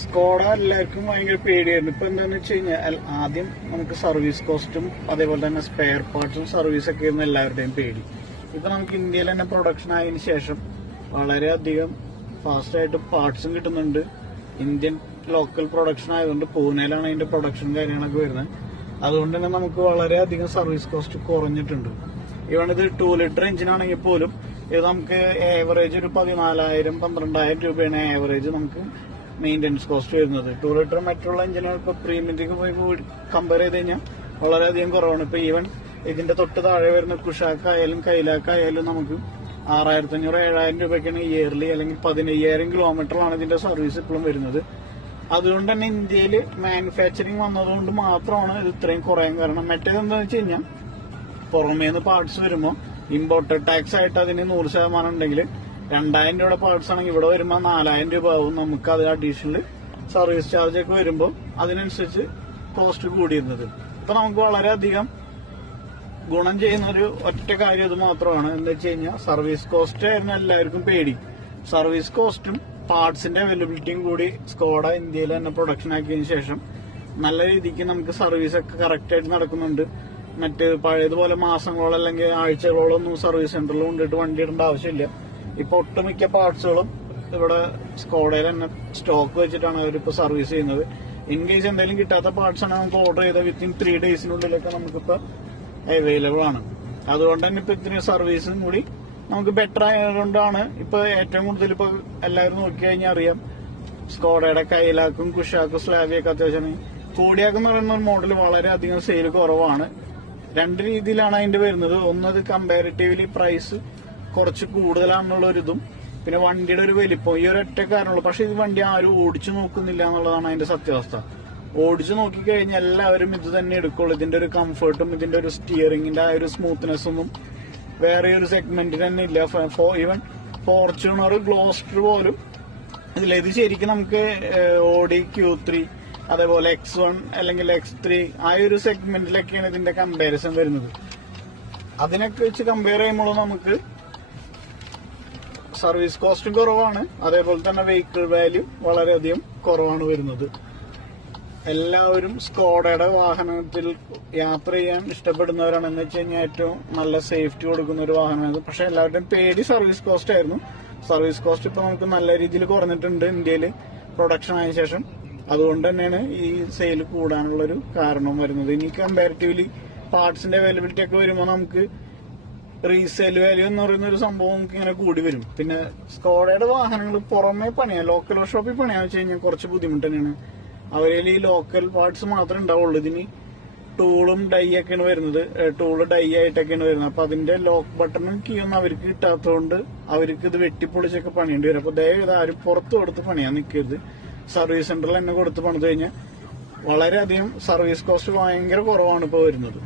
Skoda എല്ലാവർക്കും ഭയങ്കര പേടിയായിരുന്നു. ഇപ്പൊ എന്താന്ന് വെച്ച് കഴിഞ്ഞാൽ ആദ്യം നമുക്ക് സർവീസ് കോസ്റ്റും അതേപോലെ തന്നെ സ്പെയർ പാർട്സും സർവീസ് ഒക്കെ ആയിരുന്നു എല്ലാവരുടെയും പേടി. ഇപ്പൊ നമുക്ക് ഇന്ത്യയിൽ തന്നെ പ്രൊഡക്ഷൻ ആയതിനു ശേഷം വളരെയധികം ഫാസ്റ്റായിട്ട് പാർട്സും കിട്ടുന്നുണ്ട്. ഇന്ത്യൻ ലോക്കൽ പ്രൊഡക്ഷൻ ആയതുകൊണ്ട് പൂനെയിലാണ് അതിന്റെ പ്രൊഡക്ഷൻ കാര്യങ്ങളൊക്കെ വരുന്നത്. അതുകൊണ്ട് തന്നെ നമുക്ക് വളരെയധികം സർവീസ് കോസ്റ്റ് കുറഞ്ഞിട്ടുണ്ട്. ഇവൺ ഇത് 2 ലിറ്റർ എഞ്ചിനാണെങ്കിൽ പോലും ഇത് നമുക്ക് ഏവറേജ് ഒരു 14,000-12,000 രൂപയാണ് ഏവറേജ് നമുക്ക് മെയിൻ്റെനൻസ് കോസ്റ്റ് വരുന്നത്. 2 ലിറ്റർ മറ്റുള്ള എഞ്ചിനുകൾ ഇപ്പോൾ പ്രീമിയത്തിലേക്ക് പോയി കമ്പയർ ചെയ്ത് കഴിഞ്ഞാൽ വളരെയധികം കുറവാണ്. ഇപ്പൊ ഈവൻ ഇതിന്റെ തൊട്ട് താഴെ വരുന്ന കുഷാക്കായാലും കൈലാക്കായാലും നമുക്ക് 6,500-7,000 രൂപയ്ക്കാണ് ഇയർലി, അല്ലെങ്കിൽ 15,000 കിലോമീറ്ററാണ് ഇതിന്റെ സർവീസ് ഇപ്പോഴും വരുന്നത്. അതുകൊണ്ട് തന്നെ ഇന്ത്യയിൽ മാനുഫാക്ചറിങ് വന്നതുകൊണ്ട് മാത്രമാണ് ഇത് ഇത്രയും കുറയാൻ കാരണം. മറ്റേത് എന്താണെന്ന് വെച്ച് കഴിഞ്ഞാൽ പുറമേന്ന് പാർട്സ് വരുമ്പോൾ ഇമ്പോർട്ടഡ് ടാക്സ് ആയിട്ട് അതിന് 100% ഉണ്ടെങ്കിൽ 2,000 രൂപയുടെ പാർട്സ് ആണെങ്കിൽ ഇവിടെ വരുമ്പോൾ 4,000 രൂപ ആവും. നമുക്ക് അത് അഡീഷണൽ സർവീസ് ചാർജ് ഒക്കെ വരുമ്പോൾ അതിനനുസരിച്ച് കോസ്റ്റ് കൂടിയിരുന്നത്. ഇപ്പൊ നമുക്ക് വളരെയധികം ഗുണം ചെയ്യുന്ന ഒരു ഒറ്റ കാര്യം ഇത് മാത്രമാണ്. എന്താ വെച്ച് കഴിഞ്ഞാൽ സർവീസ് കോസ്റ്റ് ആയിരുന്നു എല്ലാവർക്കും പേടി. സർവീസ് കോസ്റ്റും പാർട്സിന്റെ അവൈലബിലിറ്റിയും കൂടി സ്കോഡ ഇന്ത്യയിൽ തന്നെ പ്രൊഡക്ഷൻ ആക്കിയതിനു ശേഷം നല്ല രീതിക്ക് നമുക്ക് സർവീസ് ഒക്കെ കറക്റ്റ് ആയിട്ട് നടക്കുന്നുണ്ട്. മറ്റ് പഴയതുപോലെ മാസങ്ങളോളം അല്ലെങ്കിൽ ആഴ്ചകളോളം സർവീസ് സെന്ററിൽ കൊണ്ടിട്ട് വണ്ടി ഇടേണ്ട ആവശ്യമില്ല. ഇപ്പൊ ഒട്ടുമിക്ക പാർട്സുകളും ഇവിടെ സ്കോഡയിൽ തന്നെ സ്റ്റോക്ക് വെച്ചിട്ടാണ് അവരിപ്പോ സർവീസ് ചെയ്യുന്നത്. ഇൻ കേസ് എന്തെങ്കിലും കിട്ടാത്ത പാർട്സ് ആണ് നമുക്ക് ഓർഡർ ചെയ്ത വിത്തിൻ 3 ഡേയ്സിനുള്ളിലൊക്കെ നമുക്കിപ്പോ അവൈലബിൾ ആണ്. അതുകൊണ്ട് തന്നെ ഇപ്പൊ ഇത്രയും സർവീസും കൂടി നമുക്ക് ബെറ്റർ ആയതുകൊണ്ടാണ് ഇപ്പൊ ഏറ്റവും കൂടുതൽ ഇപ്പൊ എല്ലാവരും നോക്കി കഴിഞ്ഞാൽ അറിയാം സ്കോഡയുടെ കൈലാക്കും കുഷാക്കും സ്ലാവിയൊക്കെ അത്യാവശ്യം. കോഡിയാക്ക് എന്ന് പറയുന്ന ഒരു മോഡൽ വളരെയധികം സെയിൽ കുറവാണ്. 2 രീതിയിലാണ് അതിന്റെ വരുന്നത്. ഒന്നത് കമ്പാരിറ്റീവ്ലി പ്രൈസ് കുറച്ച് കൂടുതലാണെന്നുള്ള ഒരു ഇതും, പിന്നെ വണ്ടിയുടെ ഒരു വലിപ്പം, ഈ ഒരു ഒറ്റ കാരണമുള്ളൂ. പക്ഷെ ഇത് വണ്ടി ആരും ഓടിച്ചു നോക്കുന്നില്ല എന്നുള്ളതാണ് അതിന്റെ സത്യാവസ്ഥ. ഓടിച്ചു നോക്കിക്കഴിഞ്ഞാൽ എല്ലാവരും ഇത് തന്നെ എടുക്കുള്ളൂ. ഇതിന്റെ ഒരു കംഫർട്ടും ഇതിന്റെ ഒരു സ്റ്റിയറിംഗിന്റെ ആ ഒരു സ്മൂത്ത്നെസ് ഒന്നും വേറെ ഒരു സെഗ്മെന്റിൽ തന്നെ ഇല്ല. ഈവൻ ഫോർച്യൂണർ ഗ്ലോസ്റ്റർ പോലും ഇതിൽ ഇത് ശരിക്കും നമുക്ക് ഓഡി Q3 അതേപോലെ X1 അല്ലെങ്കിൽ X3 ആ ഒരു സെഗ്മെന്റിലൊക്കെയാണ് ഇതിന്റെ കമ്പാരിസൺ വരുന്നത്. അതിനൊക്കെ വെച്ച് കമ്പയർ ചെയ്യുമ്പോൾ നമുക്ക് സർവീസ് കോസ്റ്റും കുറവാണ്, അതേപോലെ തന്നെ വെഹിക്കിൾ വാല്യൂ വളരെയധികം കുറവാണ് വരുന്നത്. എല്ലാവരും സ്കോഡയുടെ വാഹനത്തിൽ യാത്ര ചെയ്യാൻ ഇഷ്ടപ്പെടുന്നവരാണ്. എന്ന് വെച്ച് കഴിഞ്ഞാൽ ഏറ്റവും നല്ല സേഫ്റ്റി കൊടുക്കുന്ന ഒരു വാഹനമാണ്. പക്ഷെ എല്ലാവരുടെയും പേടി സർവീസ് കോസ്റ്റ് ആയിരുന്നു. സർവീസ് കോസ്റ്റ് ഇപ്പൊ നമുക്ക് നല്ല രീതിയിൽ കുറഞ്ഞിട്ടുണ്ട് ഇന്ത്യയിൽ പ്രൊഡക്ഷൻ ആയ ശേഷം. അതുകൊണ്ട് തന്നെയാണ് ഈ സെയിൽ കൂടാനുള്ളൊരു കാരണം വരുന്നത്. ഇനി കമ്പാരിറ്റീവ്ലി പാർട്സിന്റെ അവൈലബിലിറ്റി ഒക്കെ വരുമ്പോൾ നമുക്ക് റീസെയിൽ വാല്യൂ എന്ന് പറയുന്ന ഒരു സംഭവം നമുക്ക് ഇങ്ങനെ കൂടി വരും. പിന്നെ സ്കോഡയുടെ വാഹനങ്ങൾ പുറമെ പണിയാൻ, ലോക്കൽ വർക്ക്ഷോപ്പിൽ പണിയാന്ന് വെച്ച് കഴിഞ്ഞാൽ കുറച്ച് ബുദ്ധിമുട്ട് തന്നെയാണ്. അവരിൽ ഈ ലോക്കൽ പാർട്സ് മാത്രമേ ഉണ്ടാവുള്ളൂ. ഇതിന് ടൂളും ഡൈ ഒക്കെയാണ് വരുന്നത്. ടൂള് ഡൈ ആയിട്ടൊക്കെയാണ് വരുന്നത്. അപ്പൊ അതിന്റെ ലോക്ക് ബട്ടണും കീയൊന്നും അവർക്ക് കിട്ടാത്തതുകൊണ്ട് അവർക്ക് ഇത് വെട്ടിപ്പൊളിച്ചൊക്കെ പണിയേണ്ടി വരും. അപ്പൊ ദയവ് ആരും പുറത്ത് കൊടുത്ത് പണിയാൻ നിൽക്കരുത്. സർവീസ് സെന്ററിൽ തന്നെ കൊടുത്ത് പണിത് കഴിഞ്ഞാൽ വളരെയധികം സർവീസ് കോസ്റ്റ് ഭയങ്കര കുറവാണ് ഇപ്പോൾ വരുന്നത്.